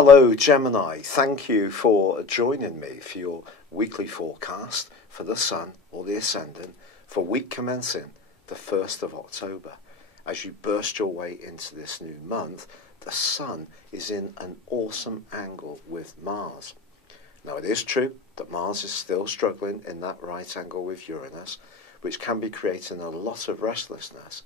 Hello Gemini, thank you for joining me for your weekly forecast for the Sun or the Ascendant for week commencing the 1st of October. As you burst your way into this new month, the Sun is in an awesome angle with Mars. Now it is true that Mars is still struggling in that right angle with Uranus, which can be creating a lot of restlessness,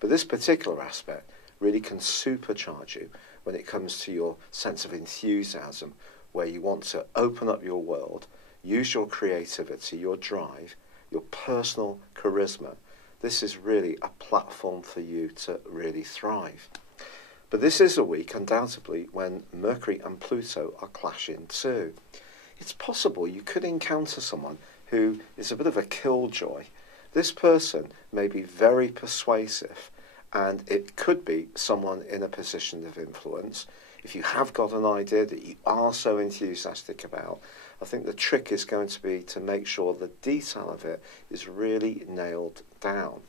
but this particular aspect really can supercharge you when it comes to your sense of enthusiasm, where you want to open up your world, use your creativity, your drive, your personal charisma. This is really a platform for you to really thrive. But this is a week, undoubtedly, when Mercury and Pluto are clashing too. It's possible you could encounter someone who is a bit of a killjoy. This person may be very persuasive, and it could be someone in a position of influence. If you have got an idea that you are so enthusiastic about, I think the trick is going to be to make sure the detail of it is really nailed down.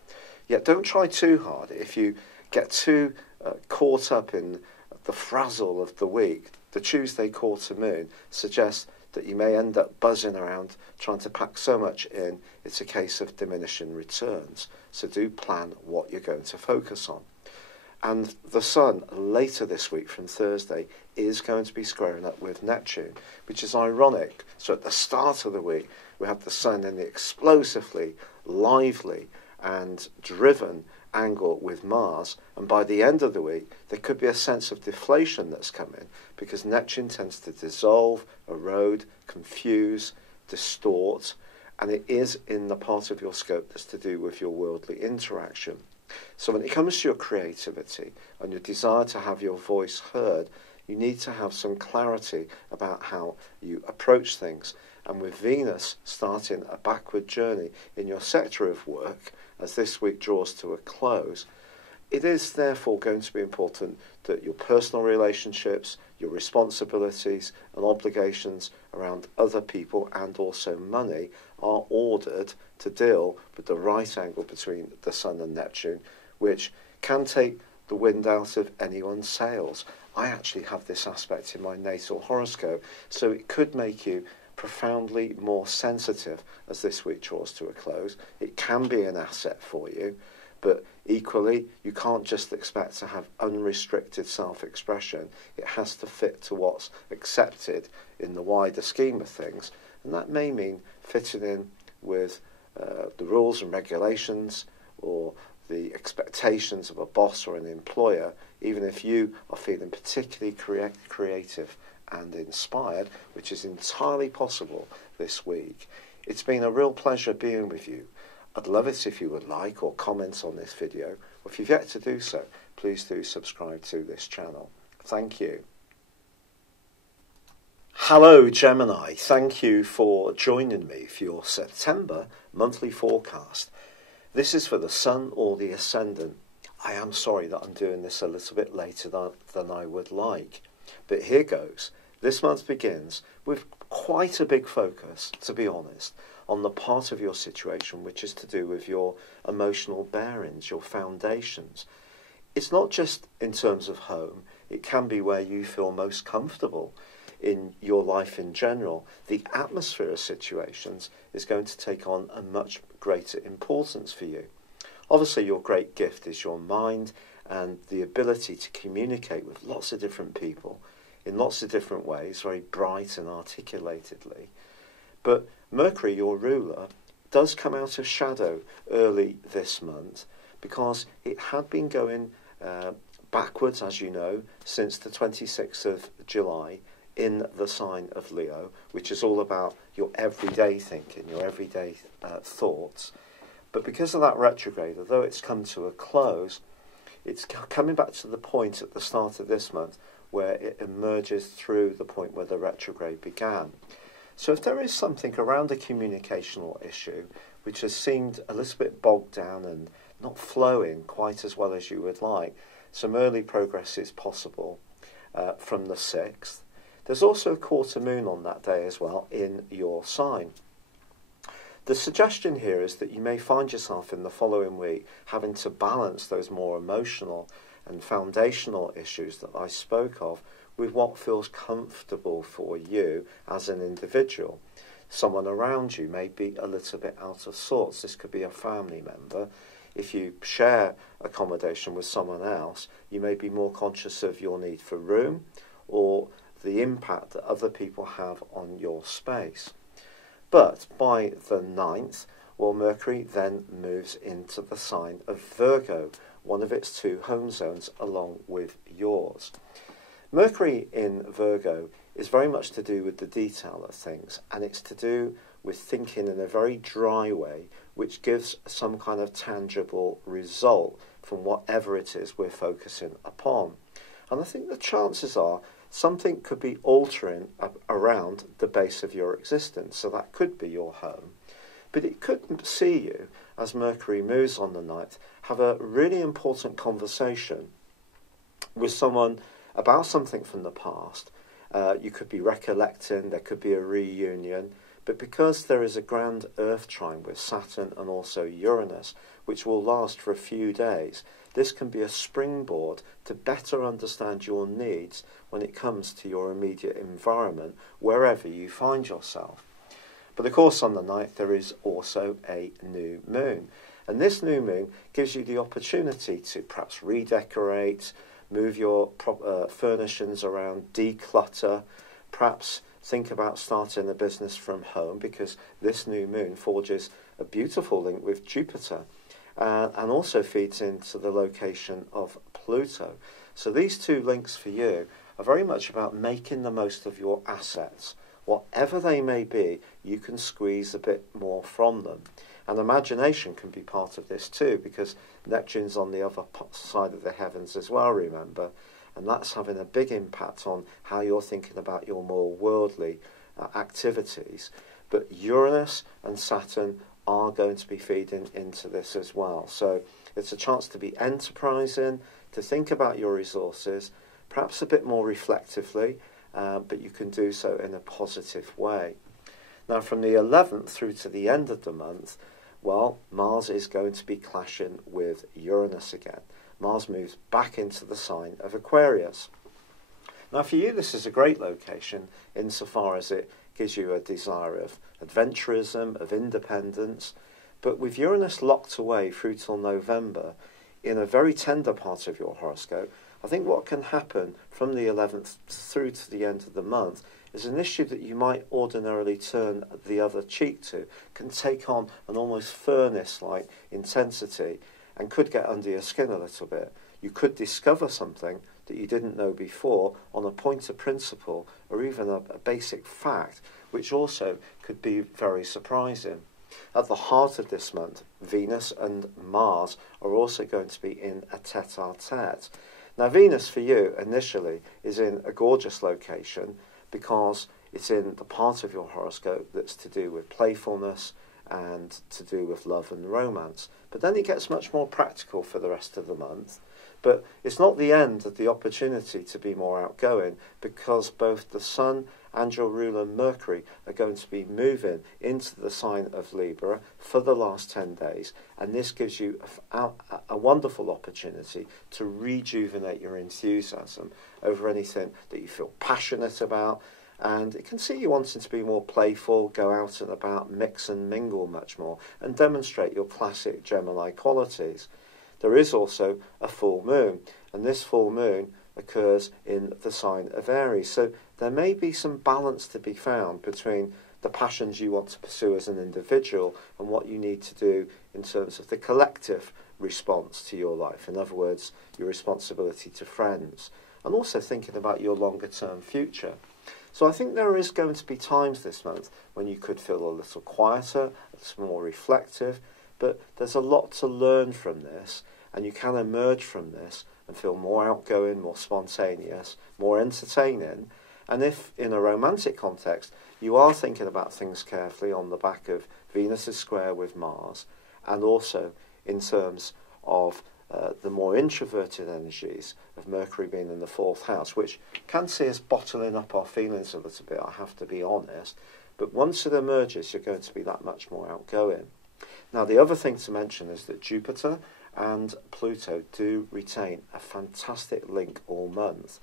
Yet don't try too hard. If you get too caught up in the frazzle of the week, the Tuesday quarter moon suggests that you may end up buzzing around trying to pack so much in, it's a case of diminishing returns. So do plan what you're going to focus on. And the Sun later this week from Thursday is going to be squaring up with Neptune, which is ironic. So at the start of the week, we have the Sun in the explosively lively and driven angle with Mars, and by the end of the week there could be a sense of deflation that's coming, because Neptune tends to dissolve, erode, confuse, distort, and it is in the part of your scope that's to do with your worldly interaction. So when it comes to your creativity and your desire to have your voice heard, you need to have some clarity about how you approach things. And with Venus starting a backward journey in your sector of work as this week draws to a close, it is therefore going to be important that your personal relationships, your responsibilities and obligations around other people and also money are ordered to deal with the right angle between the Sun and Neptune, which can take the wind out of anyone's sails. I actually have this aspect in my natal horoscope, so it could make you profoundly more sensitive as this week draws to a close. It can be an asset for you, but equally you can't just expect to have unrestricted self-expression. It has to fit to what's accepted in the wider scheme of things, and that may mean fitting in with the rules and regulations or the expectations of a boss or an employer, even if you are feeling particularly creative and inspired, which is entirely possible this week. It's been a real pleasure being with you. I'd love it if you would like or comment on this video, or if you've yet to do so, please do subscribe to this channel. Thank you. Hello Gemini, thank you for joining me for your September monthly forecast. This is for the Sun or the Ascendant. I am sorry that I'm doing this a little bit later than I would like, but here goes. This month begins with quite a big focus, to be honest, on the part of your situation which is to do with your emotional bearings, your foundations. It's not just in terms of home, it can be where you feel most comfortable in your life in general. The atmosphere of situations is going to take on a much greater importance for you. Obviously your great gift is your mind and the ability to communicate with lots of different people in lots of different ways, very bright and articulatedly. But Mercury, your ruler, does come out of shadow early this month because it had been going backwards, as you know, since the 26th of July in the sign of Leo, which is all about your everyday thinking, your everyday thoughts. But because of that retrograde, although it's come to a close, it's coming back to the point at the start of this month where it emerges through the point where the retrograde began. So if there is something around a communicational issue which has seemed a little bit bogged down and not flowing quite as well as you would like, some early progress is possible from the 6th. There's also a quarter moon on that day as well in your sign. The suggestion here is that you may find yourself in the following week having to balance those more emotional and foundational issues that I spoke of with what feels comfortable for you as an individual. Someone around you may be a little bit out of sorts. This could be a family member. If you share accommodation with someone else, you may be more conscious of your need for room or the impact that other people have on your space. But by the 9th, well, Mercury then moves into the sign of Virgo, one of its 2 home zones along with yours. Mercury in Virgo is very much to do with the detail of things, and it's to do with thinking in a very dry way, which gives some kind of tangible result from whatever it is we're focusing upon. And I think the chances are something could be altering around the base of your existence. So that could be your home. But it could see you, as Mercury moves on the 9th, have a really important conversation with someone about something from the past. You could be recollecting, there could be a reunion. But because there is a grand Earth trine with Saturn and also Uranus, which will last for a few days, this can be a springboard to better understand your needs when it comes to your immediate environment, wherever you find yourself. But of course, on the 9th, there is also a new moon. And this new moon gives you the opportunity to perhaps redecorate, move your furnishings around, declutter, perhaps think about starting a business from home, because this new moon forges a beautiful link with Jupiter and also feeds into the location of Pluto. So these 2 links for you are very much about making the most of your assets. Whatever they may be, you can squeeze a bit more from them. And imagination can be part of this too, because Neptune's on the other side of the heavens as well, remember. And that's having a big impact on how you're thinking about your more worldly activities. But Uranus and Saturn are going to be feeding into this as well. So it's a chance to be enterprising, to think about your resources, perhaps a bit more reflectively, but you can do so in a positive way. Now, from the 11th through to the end of the month, well, Mars is going to be clashing with Uranus again. Mars moves back into the sign of Aquarius. Now, for you, this is a great location insofar as it gives you a desire of adventurism, of independence. But with Uranus locked away through till November, in a very tender part of your horoscope, I think what can happen from the 11th through to the end of the month is an issue that you might ordinarily turn the other cheek to, can take on an almost furnace-like intensity and could get under your skin a little bit. You could discover something that you didn't know before on a point of principle or even a basic fact, which also could be very surprising. At the heart of this month, Venus and Mars are also going to be in a tete-a-tete. Now, Venus for you initially is in a gorgeous location because it's in the part of your horoscope that's to do with playfulness and to do with love and romance. But then it gets much more practical for the rest of the month. But it's not the end of the opportunity to be more outgoing, because both the Sun and your ruler Mercury are going to be moving into the sign of Libra for the last 10 days. And this gives you a wonderful opportunity to rejuvenate your enthusiasm over anything that you feel passionate about. And it can see you wanting to be more playful, go out and about, mix and mingle much more, and demonstrate your classic Gemini qualities. There is also a full moon, and this full moon occurs in the sign of Aries. So there may be some balance to be found between the passions you want to pursue as an individual and what you need to do in terms of the collective response to your life. In other words, your responsibility to friends, and also thinking about your longer term future. So I think there is going to be times this month when you could feel a little quieter, a little more reflective, but there's a lot to learn from this, and you can emerge from this and feel more outgoing, more spontaneous, more entertaining. And if in a romantic context you are thinking about things carefully on the back of Venus's square with Mars, and also in terms of the more introverted energies of Mercury being in the 4th house, which can see us bottling up our feelings a little bit, I have to be honest. But once it emerges, you're going to be that much more outgoing. Now, the other thing to mention is that Jupiter and Pluto do retain a fantastic link all month.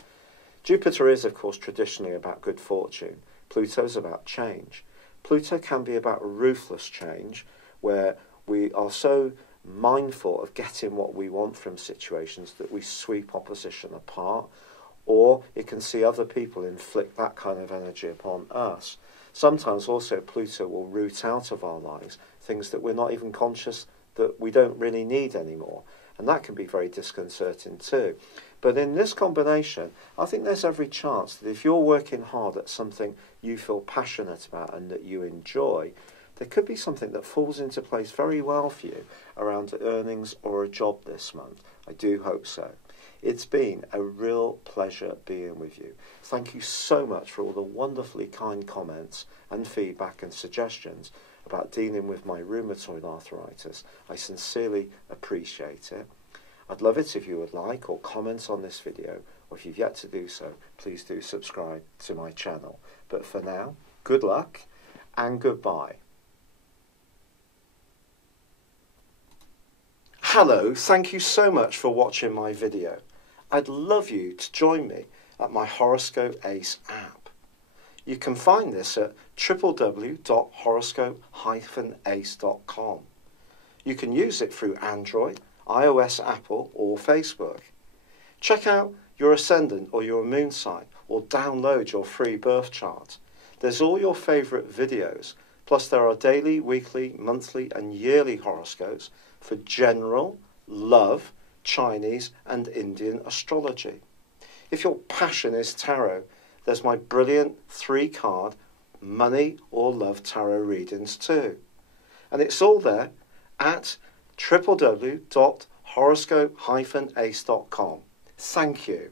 Jupiter is, of course, traditionally about good fortune. Pluto's about change. Pluto can be about ruthless change, where we are so mindful of getting what we want from situations that we sweep opposition apart, or it can see other people inflict that kind of energy upon us. Sometimes also Pluto will root out of our lives things that we're not even conscious that we don't really need anymore, and that can be very disconcerting too. But in this combination, I think there's every chance that if you're working hard at something you feel passionate about and that you enjoy, there could be something that falls into place very well for you around earnings or a job this month. I do hope so. It's been a real pleasure being with you. Thank you so much for all the wonderfully kind comments and feedback and suggestions about dealing with my rheumatoid arthritis. I sincerely appreciate it. I'd love it if you would like or comment on this video, or if you've yet to do so, please do subscribe to my channel. But for now, good luck and goodbye. Hello, thank you so much for watching my video. I'd love you to join me at my Horoscope Ace app. You can find this at www.horoscope-ace.com. You can use it through Android, iOS, Apple or Facebook. Check out your ascendant or your moon sign or download your free birth chart. There's all your favourite videos, plus there are daily, weekly, monthly and yearly horoscopes for general, love, Chinese and Indian astrology. If your passion is tarot, there's my brilliant 3-card money or love tarot readings too. And it's all there at www.horoscope-ace.com. Thank you.